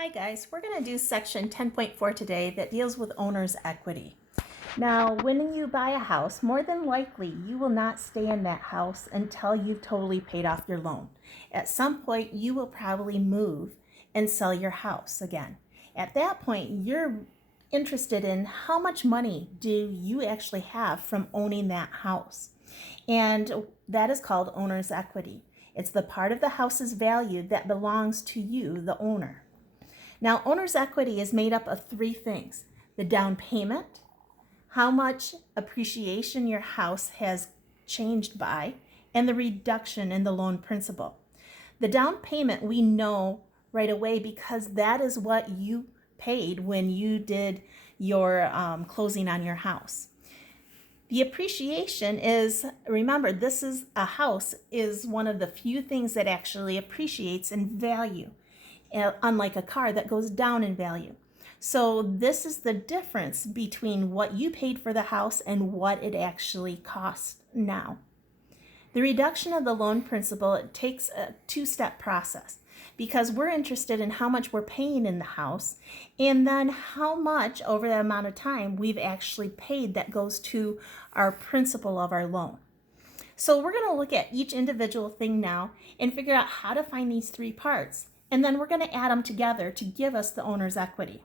Hi guys, we're going to do section 10.4 today that deals with owner's equity. Now, when you buy a house, more than likely you will not stay in that house until you've totally paid off your loan. At some point, you will probably move and sell your house again. At that point, you're interested in how much money do you actually have from owning that house. And that is called owner's equity. It's the part of the house's value that belongs to you, the owner. Now, owner's equity is made up of three things: the down payment, how much appreciation your house has changed by, and the reduction in the loan principal. The down payment we know right away because that is what you paid when you did your closing on your house. The appreciation is, remember, this is a house is one of the few things that actually appreciates in value, unlike a car that goes down in value. So this is the difference between what you paid for the house and what it actually costs now. The reduction of the loan principal, it takes a two-step process because we're interested in how much we're paying in the house and then how much over the amount of time we've actually paid that goes to our principal of our loan. So we're going to look at each individual thing now and figure out how to find these three parts. And then we're going to add them together to give us the owner's equity.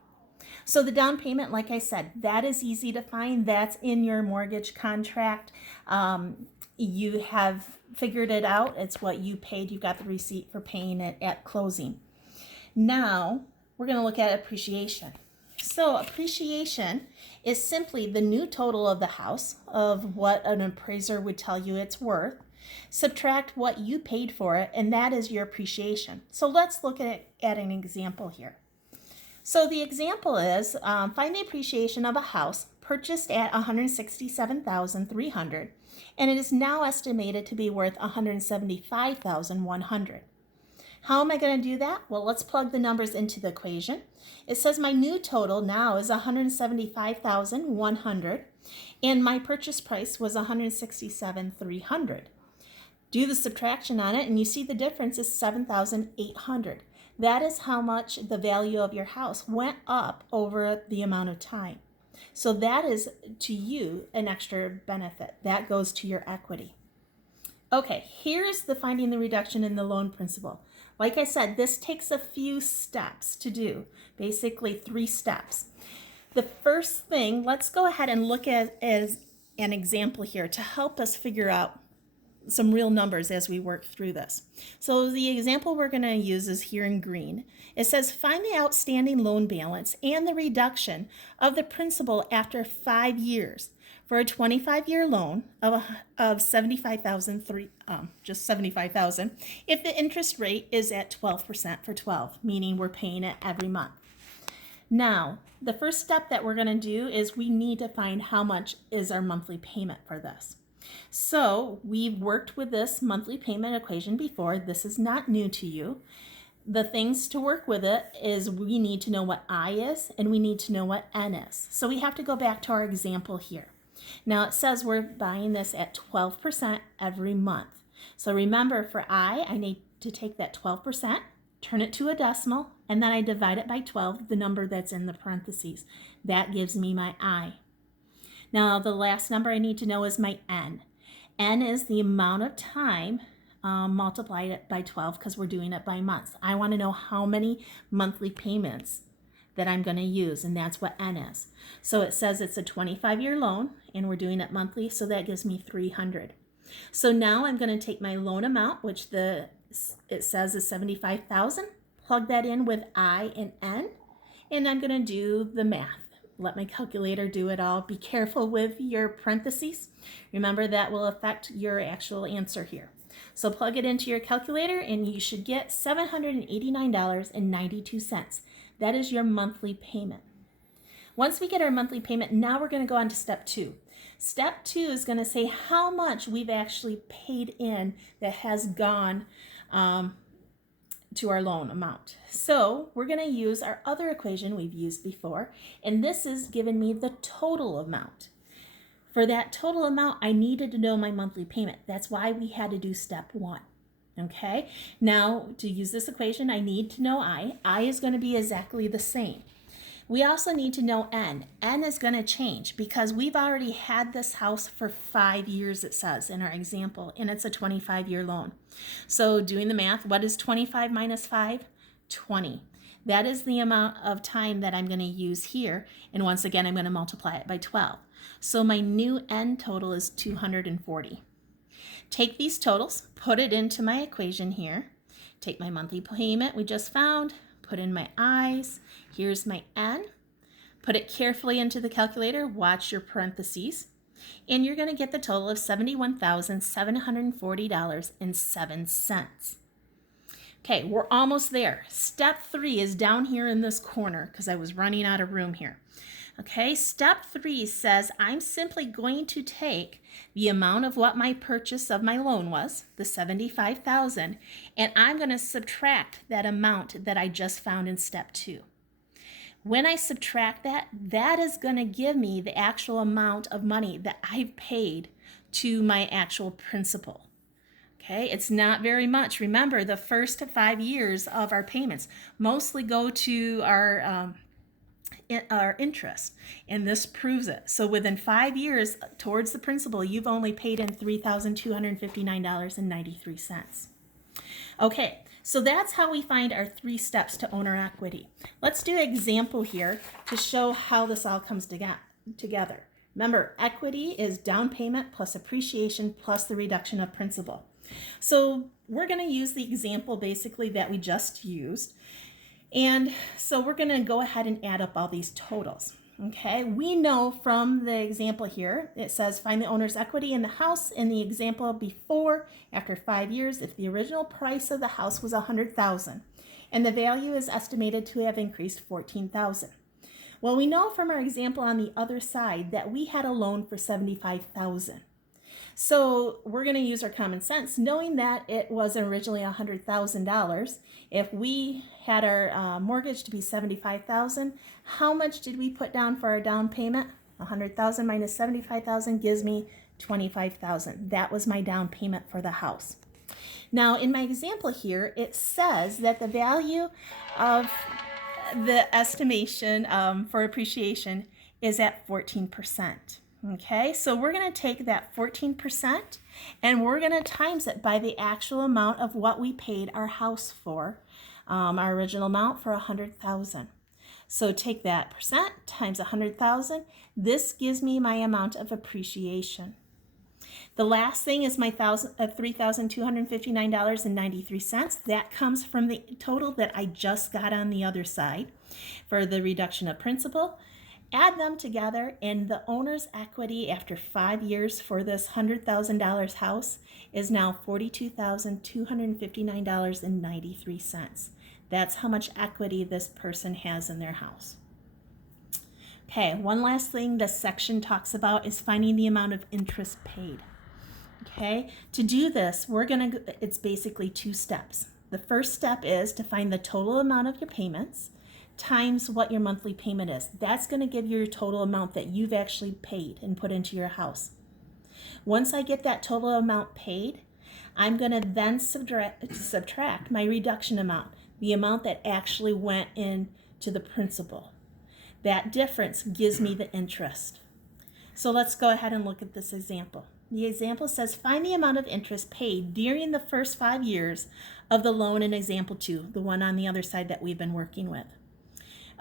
So the down payment, like I said, that is easy to find. That's in your mortgage contract. You have figured it out. It's what you paid. You've got the receipt for paying it at closing. Now we're going to look at appreciation. So appreciation is simply the new total of the house, of what an appraiser would tell you it's worth. Subtract what you paid for it, and that is your appreciation. So let's look at an example here. So the example is find the appreciation of a house purchased at $167,300, and it is now estimated to be worth $175,100. How am I going to do that? Well, let's plug the numbers into the equation. It says my new total now is $175,100, and my purchase price was $167,300. Do the subtraction on it, and you see the difference is $7,800. That is how much the value of your house went up over the amount of time. So that is, to you, an extra benefit. That goes to your equity. Okay, here's the finding the reduction in the loan principal. Like I said, this takes a few steps to do, basically 3 steps. The first thing, let's go ahead and look at as an example here to help us figure out some real numbers as we work through this. So the example we're going to use is here in green. It says find the outstanding loan balance and the reduction of the principal after 5 years for a 25-year loan of $75,000, just $75,000, if the interest rate is at 12% for 12, meaning we're paying it every month. Now, the first step that we're going to do is we need to find how much is our monthly payment for this. So we've worked with this monthly payment equation before. This is not new to you. The things to work with it is we need to know what I is and we need to know what N is. So we have to go back to our example here. Now it says we're buying this at 12% every month. So remember, for I need to take that 12%, turn it to a decimal, and then I divide it by 12, the number that's in the parentheses. That gives me my I. Now the last number I need to know is my N. N is the amount of time multiplied it by 12 because we're doing it by months. I want to know how many monthly payments that I'm going to use, and that's what N is. So it says it's a 25-year loan, and we're doing it monthly, so that gives me $300. So now I'm going to take my loan amount, which it says is $75,000, plug that in with I and N, and I'm going to do the math. Let my calculator do it all. Be careful with your parentheses. Remember, that will affect your actual answer here. So plug it into your calculator and you should get $789.92. That is your monthly payment. Once we get our monthly payment, now we're going to go on to step 2. Step 2 is going to say how much we've actually paid in that has gone to our loan amount. So we're going to use our other equation we've used before, and this is giving me the total amount. For that total amount, I needed to know my monthly payment. That's why we had to do step 1. Okay, now to use this equation, I need to know I. I is going to be exactly the same. We also need to know N. N is going to change because we've already had this house for 5 years, it says in our example, and it's a 25-year loan. So doing the math, what is 25 minus 5? 20. That is the amount of time that I'm going to use here. And once again, I'm going to multiply it by 12. So my new N total is 240. Take these totals, put it into my equation here. Take my monthly payment we just found, put in my I's. Here's my N. Put it carefully into the calculator, watch your parentheses, and you're going to get the total of $71,740.07. Okay, we're almost there. Step 3 is down here in this corner because I was running out of room here. Okay, step 3 says I'm simply going to take the amount of what my purchase of my loan was, the $75,000, and I'm going to subtract that amount that I just found in step 2. When I subtract that, that is going to give me the actual amount of money that I've paid to my actual principal. Okay, it's not very much. Remember, the first 5 years of our payments mostly go to our interest, and this proves it. So within 5 years towards the principal, you've only paid in $3,259.93. Okay, so that's how we find our 3 steps to owner equity. Let's do an example here to show how this all comes together. Remember, equity is down payment plus appreciation plus the reduction of principal. So we're going to use the example basically that we just used. And so we're going to go ahead and add up all these totals. Okay, we know from the example here, it says find the owner's equity in the house. In the example before, after 5 years, if the original price of the house was $100,000 and the value is estimated to have increased $14,000. Well, we know from our example on the other side that we had a loan for $75,000. So we're going to use our common sense, knowing that it was originally $100,000. If we had our mortgage to be $75,000, how much did we put down for our down payment? $100,000 minus $75,000 gives me $25,000. That was my down payment for the house. Now, in my example here, it says that the value of the estimation for appreciation is at 14%. Okay, so we're going to take that 14% and we're going to times it by the actual amount of what we paid our house for, our original amount for $100,000. So take that percent times $100,000. This gives me my amount of appreciation. The last thing is my $3,259.93. That comes from the total that I just got on the other side for the reduction of principal. Add them together, and the owner's equity after 5 years for this $100,000 house is now $42,259.93. That's how much equity this person has in their house. Okay, one last thing this section talks about is finding the amount of interest paid. Okay, to do this, it's basically 2 steps. The first step is to find the total amount of your payments times what your monthly payment is. That's going to give you your total amount that you've actually paid and put into your house. Once I get that total amount paid, I'm going to then subtract my reduction amount, the amount that actually went into the principal. That difference gives me the interest. So let's go ahead and look at this example. The example says find the amount of interest paid during the first 5 years of the loan in example 2, the one on the other side that we've been working with.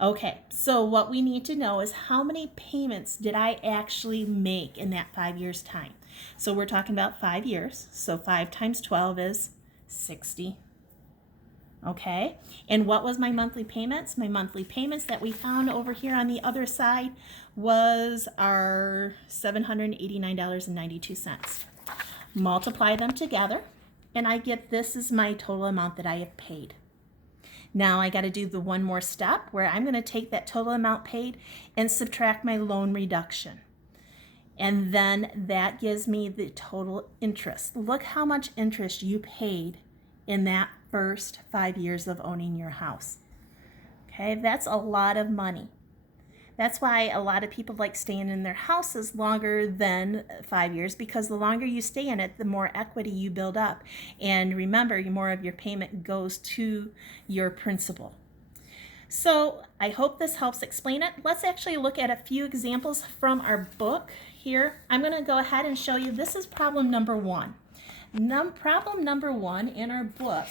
Okay, so what we need to know is how many payments did I actually make in that 5 years' time. So we're talking about 5 years. So 5 times 12 is 60. Okay, and what was my monthly payments? My monthly payments that we found over here on the other side was our $789.92. Multiply them together, and I get this is my total amount that I have paid. Now I got to do the one more step where I'm going to take that total amount paid and subtract my loan reduction. And then that gives me the total interest. Look how much interest you paid in that first 5 years of owning your house. Okay, that's a lot of money. That's why a lot of people like staying in their houses longer than 5 years, because the longer you stay in it, the more equity you build up. And remember, more of your payment goes to your principal. So I hope this helps explain it. Let's actually look at a few examples from our book here. I'm going to go ahead and show you. This is problem number 1. Problem number 1 in our book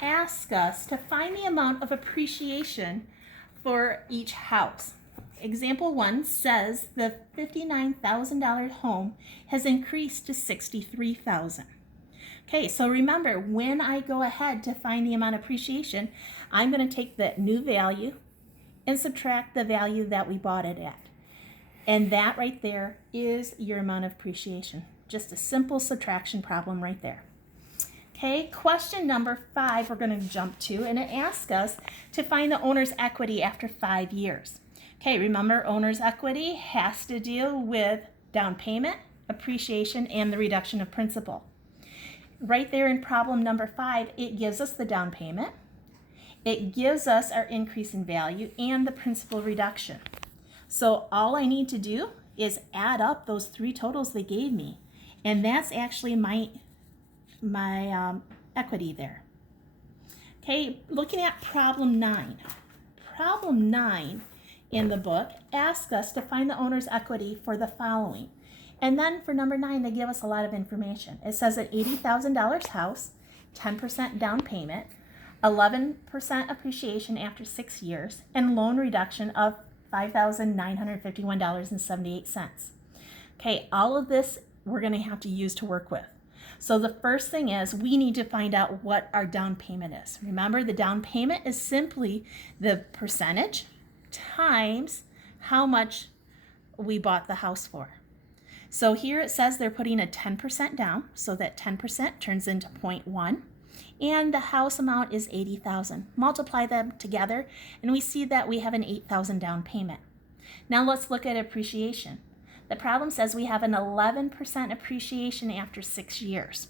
asks us to find the amount of appreciation for each house. Example 1 says the $59,000 home has increased to $63,000. Okay, so remember, when I go ahead to find the amount of appreciation, I'm going to take that new value and subtract the value that we bought it at. And that right there is your amount of appreciation. Just a simple subtraction problem right there. Okay, question number 5 we're going to jump to, and it asks us to find the owner's equity after 5 years. Okay, remember, owner's equity has to deal with down payment, appreciation, and the reduction of principal. Right there in problem number 5, it gives us the down payment, it gives us our increase in value, and the principal reduction. So all I need to do is add up those 3 totals they gave me, and that's actually my equity there. Okay, looking at problem 9. Problem 9 in the book asks us to find the owner's equity for the following. And then for number 9, they give us a lot of information. It says an $80,000 house, 10% down payment, 11% appreciation after 6 years, and loan reduction of $5,951.78. Okay, all of this we're going to have to use to work with. So the first thing is we need to find out what our down payment is. Remember, the down payment is simply the percentage times how much we bought the house for. So here it says they're putting a 10% down, so that 10% turns into 0.1, and the house amount is $80,000. Multiply them together, and we see that we have an $8,000 down payment. Now let's look at appreciation. The problem says we have an 11% appreciation after 6 years.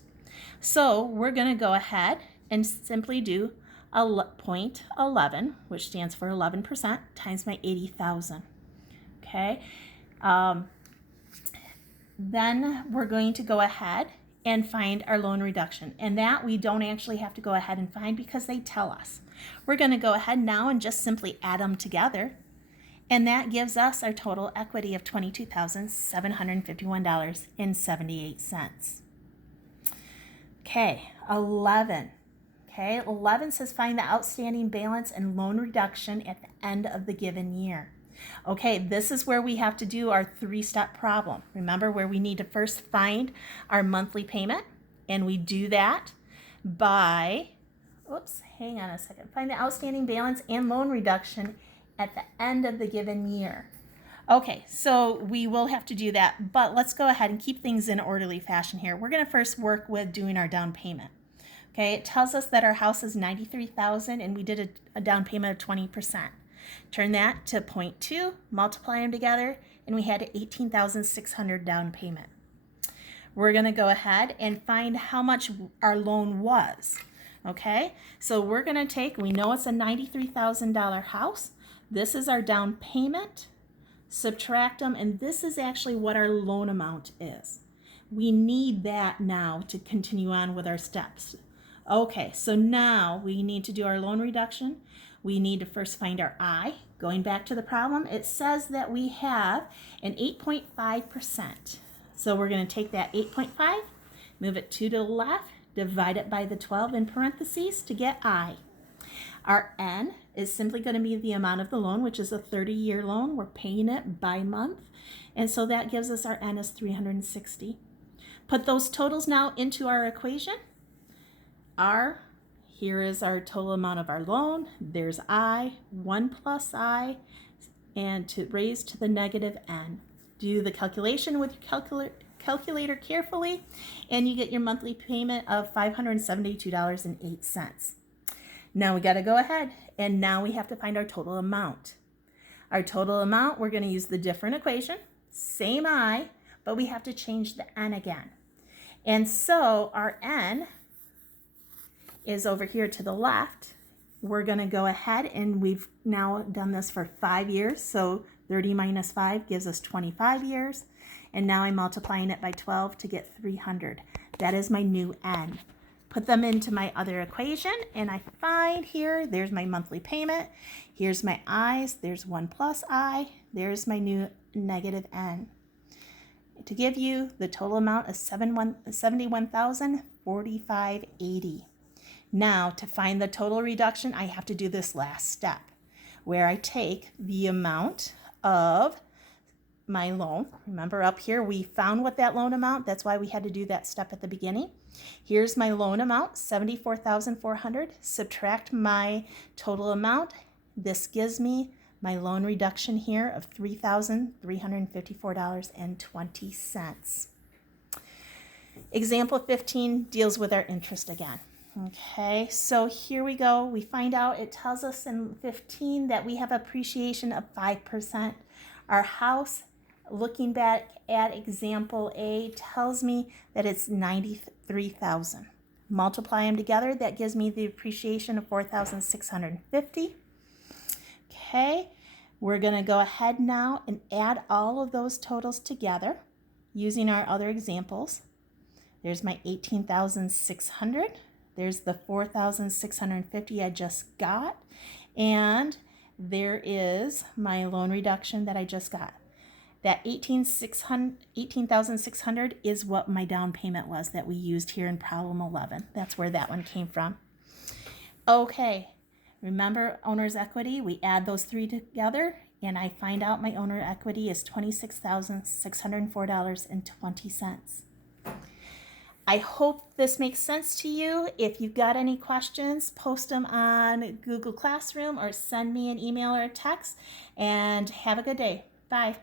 So we're going to go ahead and simply do 0.11, which stands for 11%, times my 80,000. Okay. Then we're going to go ahead and find our loan reduction. And that we don't actually have to go ahead and find because they tell us. We're going to go ahead now and just simply add them together. And that gives us our total equity of $22,751.78. Okay, 11. Okay, 11 says find the outstanding balance and loan reduction at the end of the given year. Okay, this is where we have to do our 3-step problem. Remember, where we need to first find our monthly payment, and we do that by, find the outstanding balance and loan reduction at the end of the given year. Okay, so we will have to do that, but let's go ahead and keep things in orderly fashion here. We're going to first work with doing our down payment. Okay, it tells us that our house is $93,000 and we did a down payment of 20%. Turn that to 0.2, multiply them together, and we had an $18,600 down payment. We're going to go ahead and find how much our loan was. Okay, so we're going to take, we know it's a $93,000 house. This is our down payment, subtract them, and this is actually what our loan amount is. We need that now to continue on with our steps. Okay, so now we need to do our loan reduction. We need to first find our I. Going back to the problem, it says that we have an 8.5%. So we're going to take that 8.5, move it 2 to the left, divide it by the 12 in parentheses to get I. Our N is simply going to be the amount of the loan, which is a 30-year loan. We're paying it by month. And so that gives us our N as 360. Put those totals now into our equation. R, here is our total amount of our loan. There's I, 1 plus I, and to raise to the negative N. Do the calculation with your calculator carefully, and you get your monthly payment of $572.08. Now we got to go ahead, and now we have to find our total amount. Our total amount, we're going to use the different equation, same I, but we have to change the N again. And so our N is over here to the left. We're going to go ahead, and we've now done this for 5 years, so 30 minus 5 gives us 25 years. And now I'm multiplying it by 12 to get 300. That is my new N. Put them into my other equation, and I find here, there's my monthly payment. Here's my I's. There's 1 plus I. There's my new negative N. To give you the total amount of $71,045.80. Now, to find the total reduction, I have to do this last step, where I take the amount of my loan. Remember up here, we found what that loan amount, that's why we had to do that step at the beginning. Here's my loan amount, $74,400. Subtract my total amount. This gives me my loan reduction here of $3,354.20. Example 15 deals with our interest again. Okay, so here we go. We find out, it tells us in 15 that we have appreciation of 5%. Our house, looking back at example A, tells me that it's $93,000. Multiply them together, that gives me the appreciation of $4,650. Okay, we're going to go ahead now and add all of those totals together using our other examples. There's my $18,600. There's the $4,650 I just got. And there is my loan reduction that I just got. That $18,600 is what my down payment was that we used here in problem 11. That's where that one came from. Okay, remember owner's equity? We add those three together, and I find out my owner equity is $26,604.20. I hope this makes sense to you. If you've got any questions, post them on Google Classroom or send me an email or a text, and have a good day. Bye.